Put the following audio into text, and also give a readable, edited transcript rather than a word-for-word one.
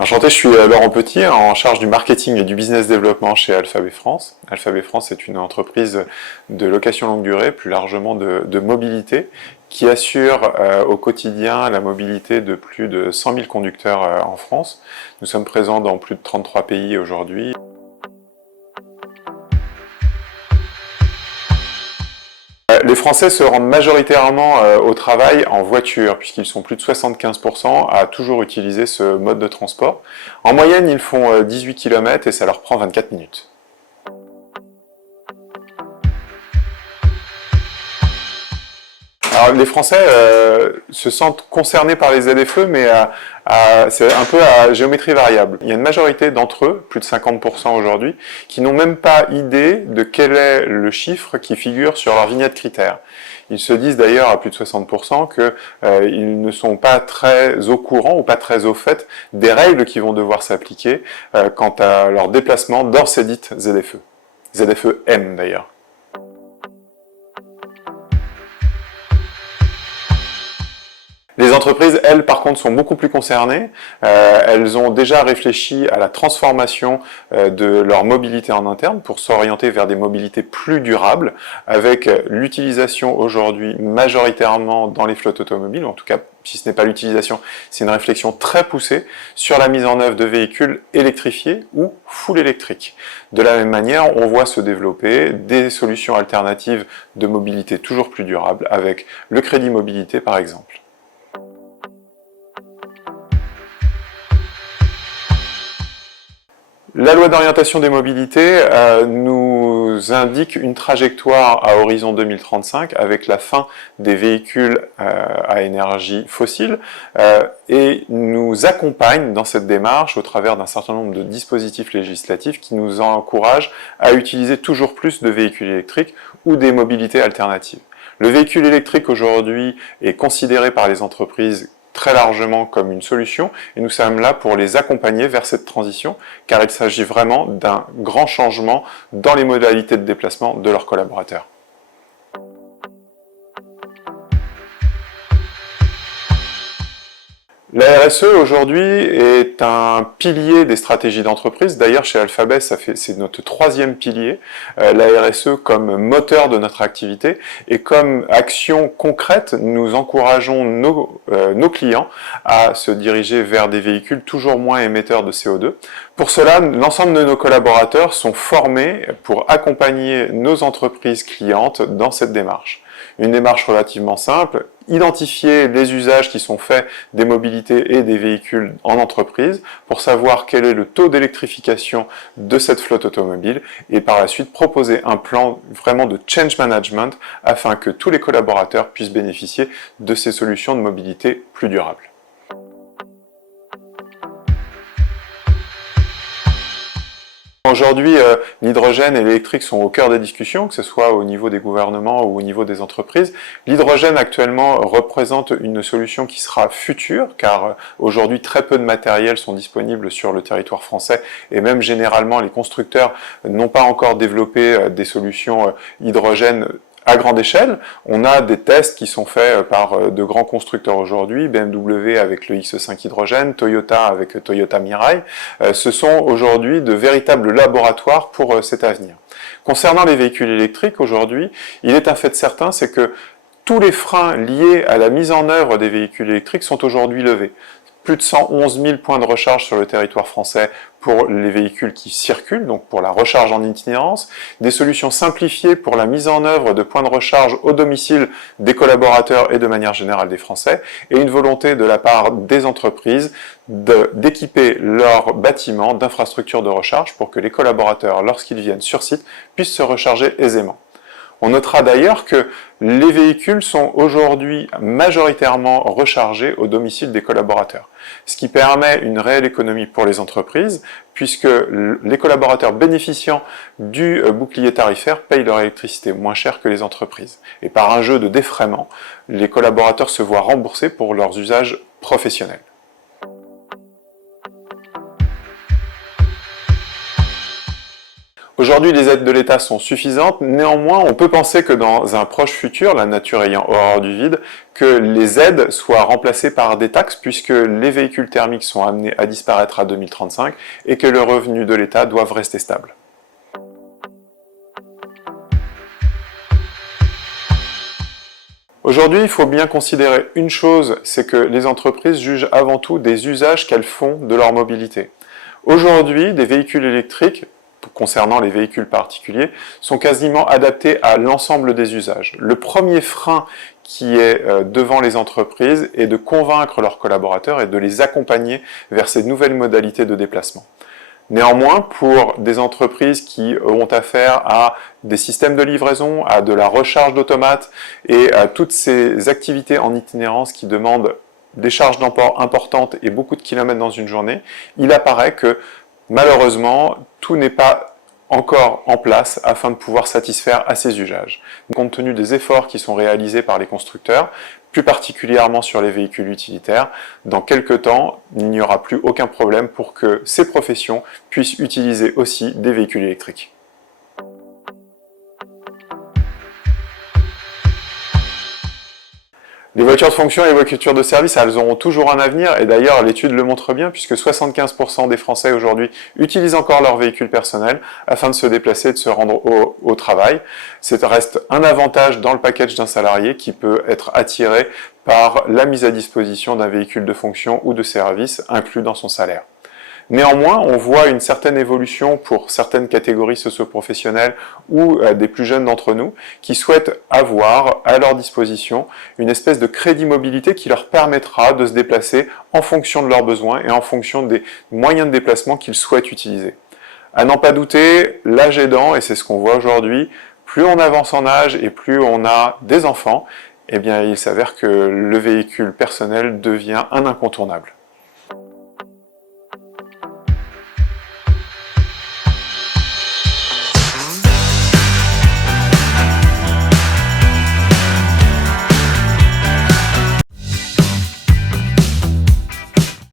Enchanté, je suis Laurent Petit, en charge du marketing et du business développement chez Alphabet France. Alphabet France est une entreprise de location longue durée, plus largement de mobilité, qui assure au quotidien la mobilité de plus de 100 000 conducteurs en France. Nous sommes présents dans plus de 33 pays aujourd'hui. Les Français se rendent majoritairement au travail en voiture, puisqu'ils sont plus de 75% à toujours utiliser ce mode de transport. En moyenne, ils font 18 km et ça leur prend 24 minutes. Alors, les Français se sentent concernés par les ZFE, mais c'est un peu à géométrie variable. Il y a une majorité d'entre eux, plus de 50% aujourd'hui, qui n'ont même pas idée de quel est le chiffre qui figure sur leur vignette critère. Ils se disent d'ailleurs à plus de 60% qu'ils ne sont pas très au courant ou pas très au fait des règles qui vont devoir s'appliquer quant à leur déplacement dans ces dites ZFE. ZFE-M d'ailleurs. Les entreprises, elles, par contre, sont beaucoup plus concernées. Elles ont déjà réfléchi à la transformation de leur mobilité en interne pour s'orienter vers des mobilités plus durables, avec l'utilisation aujourd'hui majoritairement dans les flottes automobiles, en tout cas, si ce n'est pas l'utilisation, c'est une réflexion très poussée sur la mise en œuvre de véhicules électrifiés ou full électriques. De la même manière, on voit se développer des solutions alternatives de mobilité toujours plus durables, avec le crédit mobilité par exemple. La loi d'orientation des mobilités nous indique une trajectoire à horizon 2035 avec la fin des véhicules à énergie fossile et nous accompagne dans cette démarche au travers d'un certain nombre de dispositifs législatifs qui nous encouragent à utiliser toujours plus de véhicules électriques ou des mobilités alternatives. Le véhicule électrique aujourd'hui est considéré par les entreprises très largement comme une solution et nous sommes là pour les accompagner vers cette transition car il s'agit vraiment d'un grand changement dans les modalités de déplacement de leurs collaborateurs. La RSE aujourd'hui est un pilier des stratégies d'entreprise. D'ailleurs, chez Alphabet, c'est notre troisième pilier, la RSE comme moteur de notre activité et comme action concrète, nous encourageons nos clients à se diriger vers des véhicules toujours moins émetteurs de CO2. Pour cela, l'ensemble de nos collaborateurs sont formés pour accompagner nos entreprises clientes dans cette démarche. Une démarche relativement simple, identifier les usages qui sont faits des mobilités et des véhicules en entreprise pour savoir quel est le taux d'électrification de cette flotte automobile et par la suite proposer un plan vraiment de change management afin que tous les collaborateurs puissent bénéficier de ces solutions de mobilité plus durables. Aujourd'hui, l'hydrogène et l'électrique sont au cœur des discussions, que ce soit au niveau des gouvernements ou au niveau des entreprises. L'hydrogène actuellement représente une solution qui sera future, car aujourd'hui très peu de matériels sont disponibles sur le territoire français et même généralement les constructeurs n'ont pas encore développé des solutions hydrogène à grande échelle. On a des tests qui sont faits par de grands constructeurs aujourd'hui, BMW avec le X5 hydrogène, Toyota avec Toyota Mirai. Ce sont aujourd'hui de véritables laboratoires pour cet avenir. Concernant les véhicules électriques, aujourd'hui, il est un fait certain, c'est que tous les freins liés à la mise en œuvre des véhicules électriques sont aujourd'hui levés. Plus de 111 000 points de recharge sur le territoire français pour les véhicules qui circulent, donc pour la recharge en itinérance, des solutions simplifiées pour la mise en œuvre de points de recharge au domicile des collaborateurs et de manière générale des Français, et une volonté de la part des entreprises d'équiper leurs bâtiments d'infrastructures de recharge pour que les collaborateurs, lorsqu'ils viennent sur site, puissent se recharger aisément. On notera d'ailleurs que les véhicules sont aujourd'hui majoritairement rechargés au domicile des collaborateurs, ce qui permet une réelle économie pour les entreprises, puisque les collaborateurs bénéficiant du bouclier tarifaire payent leur électricité moins cher que les entreprises. Et par un jeu de défraiement, les collaborateurs se voient remboursés pour leurs usages professionnels. Aujourd'hui, les aides de l'État sont suffisantes, néanmoins, on peut penser que dans un proche futur, la nature ayant horreur du vide, que les aides soient remplacées par des taxes, puisque les véhicules thermiques sont amenés à disparaître à 2035 et que le revenu de l'État doivent rester stable. Aujourd'hui, il faut bien considérer une chose, c'est que les entreprises jugent avant tout des usages qu'elles font de leur mobilité. Aujourd'hui, des véhicules électriques, concernant les véhicules particuliers, sont quasiment adaptés à l'ensemble des usages. Le premier frein qui est devant les entreprises est de convaincre leurs collaborateurs et de les accompagner vers ces nouvelles modalités de déplacement. Néanmoins, pour des entreprises qui ont affaire à des systèmes de livraison, à de la recharge d'automates et à toutes ces activités en itinérance qui demandent des charges d'emport importantes et beaucoup de kilomètres dans une journée, il apparaît que malheureusement, tout n'est pas encore en place afin de pouvoir satisfaire à ces usages. Compte tenu des efforts qui sont réalisés par les constructeurs, plus particulièrement sur les véhicules utilitaires, dans quelques temps, il n'y aura plus aucun problème pour que ces professions puissent utiliser aussi des véhicules électriques. Les voitures de fonction et les voitures de service, elles auront toujours un avenir, et d'ailleurs l'étude le montre bien, puisque 75% des Français aujourd'hui utilisent encore leur véhicule personnel afin de se déplacer et de se rendre au travail. Ça reste un avantage dans le package d'un salarié qui peut être attiré par la mise à disposition d'un véhicule de fonction ou de service inclus dans son salaire. Néanmoins, on voit une certaine évolution pour certaines catégories socio-professionnelles ou des plus jeunes d'entre nous qui souhaitent avoir à leur disposition une espèce de crédit mobilité qui leur permettra de se déplacer en fonction de leurs besoins et en fonction des moyens de déplacement qu'ils souhaitent utiliser. À n'en pas douter, l'âge aidant, et c'est ce qu'on voit aujourd'hui, plus on avance en âge et plus on a des enfants, eh bien il s'avère que le véhicule personnel devient un incontournable.